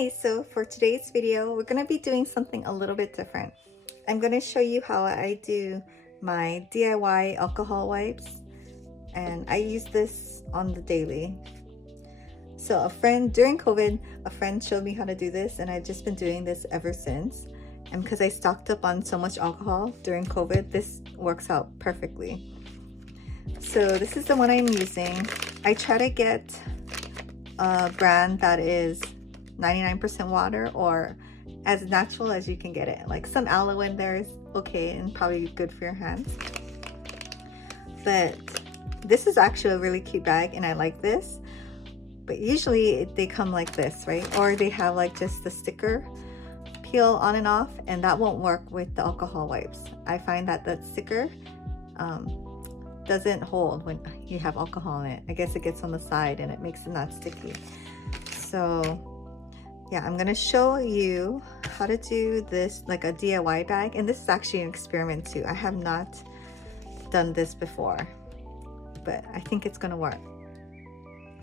Hi, so for today's video, we're going to be doing something a little bit different. I'm going to show you how I do my DIY alcohol wipes, and I use this on the daily. So during COVID, a friend showed me how to do this, and I've just been doing this ever since. And because I stocked up on so much alcohol during COVID, this works out perfectly. So this is the one I'm using. I try to get a brand that is 99% water or as natural as you can get it. Like some aloe in there is okay and probably good for your hands. But this is actually a really cute bag and I like this. But usually they come like this, right? Or they have like just the sticker peel on and off, and that won't work with the alcohol wipes. I find that the sticker doesn't hold when you have alcohol in it. I guess it gets on the side and it makes it not sticky. So yeah, I'm gonna show you how to do this like a DIY bag, and this is actually an experiment too. I have not done this before, but I think it's gonna work.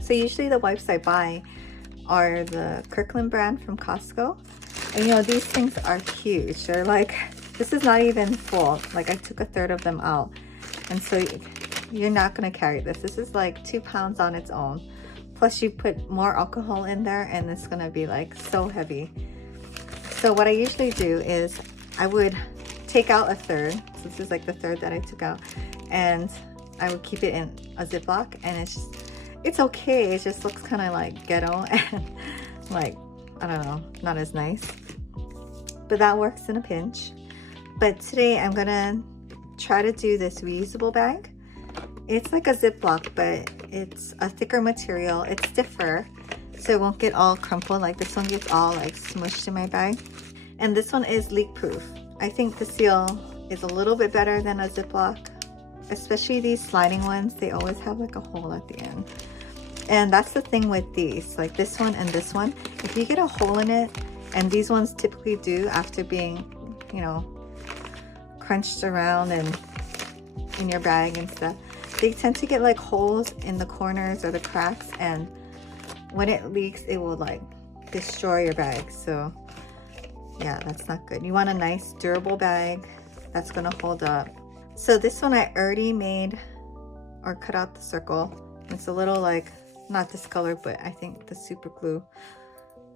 So usually the wipes I buy are the Kirkland brand from Costco, and you know, these things are huge. They're like, this is not even full. Like I took a third of them out, and so you're not gonna carry this. This is like 2 pounds on its own. Plus you put more alcohol in there and it's gonna be like so heavy. So what I usually do is I would take out a third. So this is like the third that I took out, and I would keep it in a Ziploc, and it's okay. It just looks kind of like ghetto and like, I don't know, not as nice. But that works in a pinch. But today I'm gonna try to do this reusable bag. It's like a Ziploc, but it's a thicker material. It's stiffer, so it won't get all crumpled. Like this one gets all like smushed in my bag. And this one is leak proof. I think the seal is a little bit better than a Ziploc, especially these sliding ones. They always have like a hole at the end. And that's the thing with these, like this one and this one. If you get a hole in it, and these ones typically do after being, you know, crunched around and in your bag and stuff, they tend to get like holes in the corners or the cracks, and when it leaks it will like destroy your bag. So yeah, that's not good. You want a nice durable bag that's gonna hold up. So this one I already made or cut out the circle. It's a little like not discolored, but I think the super glue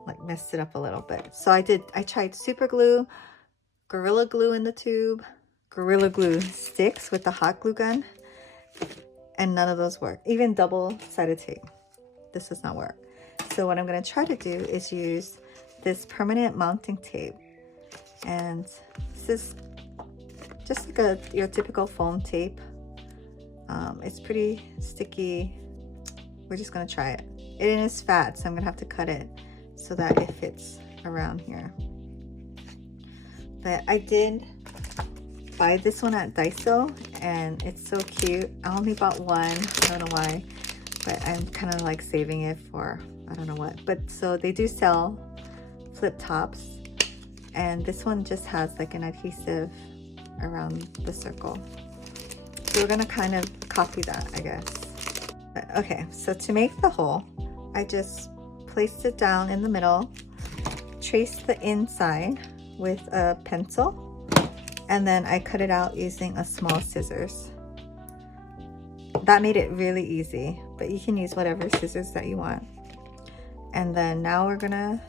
like messed it up a little bit. So I tried super glue, Gorilla Glue in the tube, Gorilla Glue sticks with the hot glue gun, and none of those work. Even double-sided tape, this does not work. So what I'm going to try to do is use this permanent mounting tape, and this is just like your typical foam tape. It's pretty sticky. We're just going to try it. It is fat, so I'm going to have to cut it so that it fits around here. But I did buy this one at Daiso, and it's so cute. I only bought one. I don't know why, but I'm kind of like saving it for I don't know what. But so they do sell flip tops, and this one just has like an adhesive around the circle. So we're gonna kind of copy that, I guess. But, okay, so to make the hole, I just placed it down in the middle, traced the inside with a pencil, and then I cut it out using a small scissors. That made it really easy, but you can use whatever scissors that you want. And then now we're gonna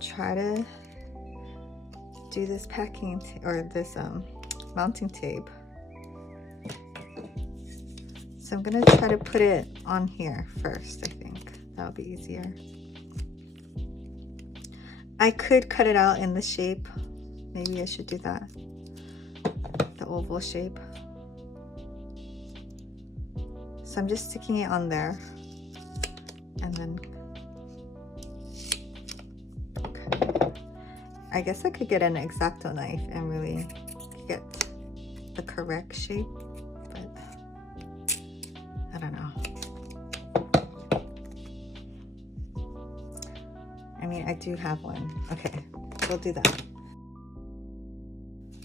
try to do this this mounting tape. So I'm gonna try to put it on here first. I think that'll be easier. I could cut it out in the shape. Maybe I should do that. The oval shape. So I'm just sticking it on there, and then I guess I could get an X-Acto knife and really get the correct shape, but I don't know. I mean, I do have one. Okay, we'll do that.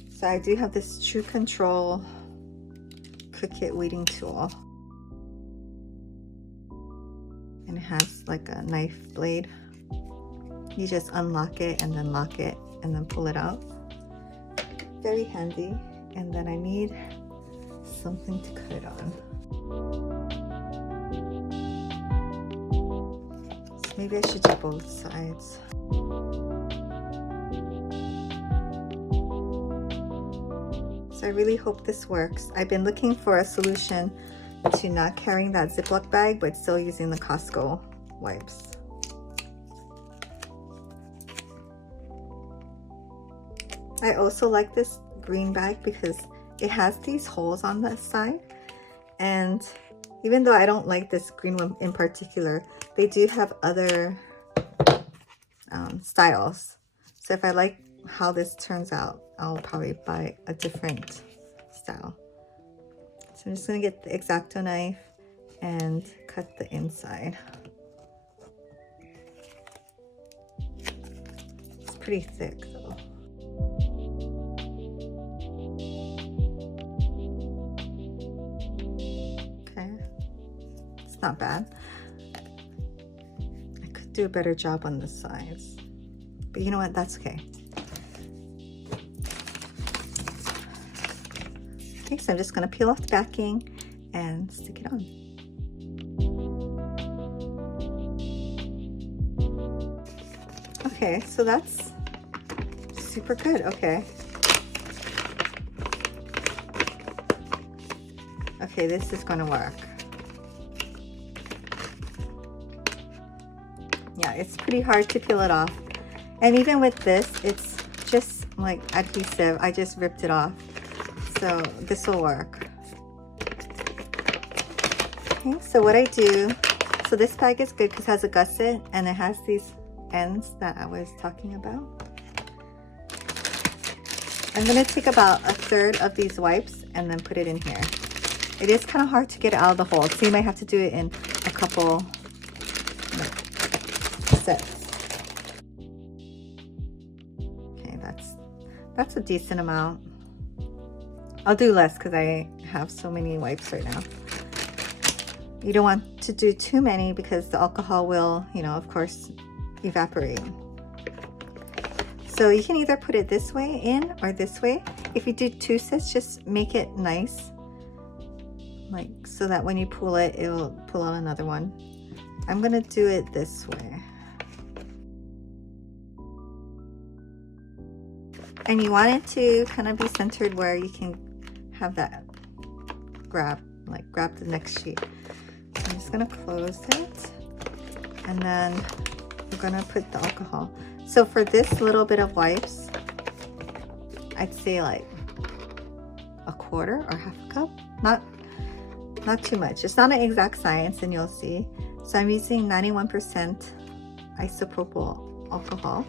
So I do have this True Control Cricut weeding tool, and it has like a knife blade. You just unlock it and then lock it and then pull it out. Very handy. And then I need something to cut it on. So maybe I should do both sides. So I really hope this works. I've been looking for a solution to not carrying that Ziploc bag, but still using the Costco wipes. I also like this green bag because it has these holes on the side, and even though I don't like this green one in particular, they do have other styles. So if I like how this turns out, I'll probably buy a different style. So I'm just going to get the X-Acto knife and cut the inside. It's pretty thick though. Okay, it's not bad. I could do a better job on the sides, but you know what, that's okay. Okay, so I'm just going to peel off the backing and stick it on. Okay, so that's super good. Okay. Okay, this is going to work. Yeah, it's pretty hard to peel it off. And even with this, it's just like adhesive. I just ripped it off. So this will work. Okay, so what I do, so this bag is good because it has a gusset and it has these ends that I was talking about. I'm going to take about 1/3 of these wipes and then put it in here. It is kind of hard to get it out of the hole, so you might have to do it in a couple sets. Okay, that's a decent amount. I'll do less because I have so many wipes right now. You don't want to do too many because the alcohol will, you know, of course, evaporate. So you can either put it this way in or this way. If you do 2 sets, just make it nice, like so that when you pull it, it will pull out another one. I'm gonna do it this way. And you want it to kind of be centered where you can have that grab the next sheet. I'm just gonna close it, and then we're gonna put the alcohol. So for this little bit of wipes, I'd say like 1/4 or 1/2 cup, not too much. It's not an exact science, and you'll see. So I'm using 91% isopropyl alcohol.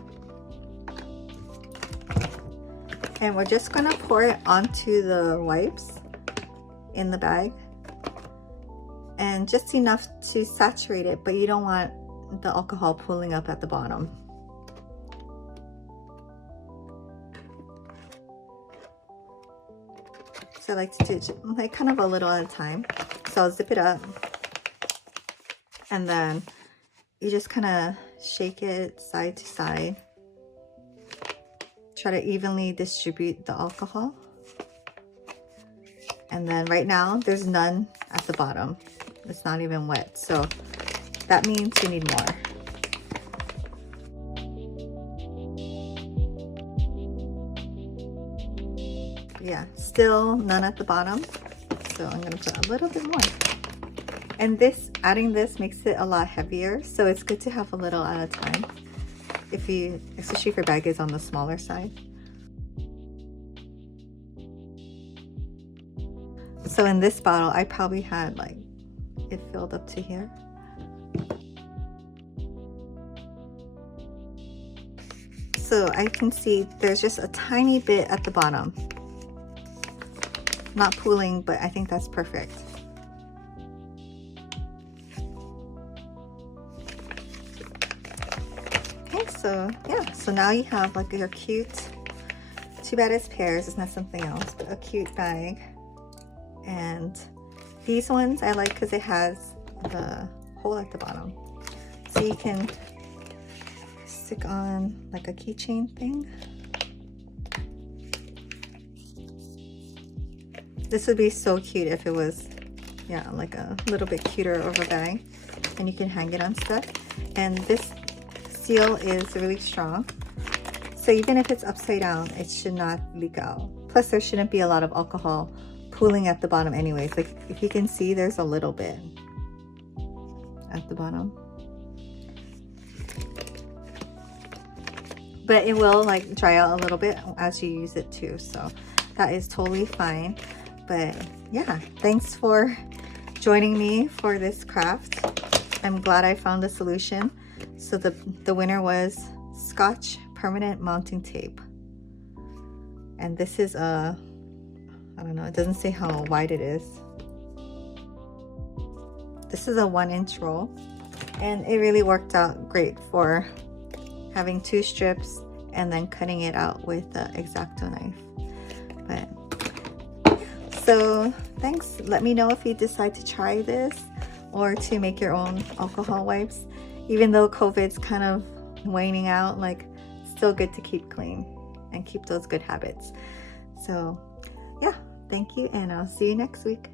And we're just gonna pour it onto the wipes in the bag, and just enough to saturate it, but you don't want the alcohol pooling up at the bottom. So I like to do like kind of a little at a time. So I'll zip it up, and then you just kind of shake it side to side. Try to evenly distribute the alcohol. And then right now there's none at the bottom. It's not even wet, so that means you need more. Yeah, still none at the bottom, so I'm gonna put a little bit more. And this, adding this makes it a lot heavier, so it's good to have a little at a time, especially if your bag is on the smaller side. So in this bottle, I probably had like it filled up to here. So I can see there's just a tiny bit at the bottom. Not pooling, but I think that's perfect. Okay, so yeah, so now you have like your cute, too bad it's pears, it's not something else, but a cute bag. And these ones I like because it has the hole at the bottom, so you can stick on like a keychain thing. This would be so cute if it was, yeah, like a little bit cuter of a bag, and you can hang it on stuff. And this seal is really strong, so even if it's upside down, it should not leak out. Plus, there shouldn't be a lot of alcohol pooling at the bottom anyways. Like, if you can see, there's a little bit at the bottom. But it will like dry out a little bit as you use it too, so that is totally fine. But yeah, thanks for joining me for this craft. I'm glad I found a solution. So the winner was Scotch permanent mounting tape. And this is a, I don't know, it doesn't say how wide it is. This is a 1-inch roll, and it really worked out great for having 2 strips and then cutting it out with the X-Acto knife. But so thanks. Let me know if you decide to try this or to make your own alcohol wipes. Even though COVID's kind of waning out, like, still good to keep clean and keep those good habits. So yeah, thank you, and I'll see you next week.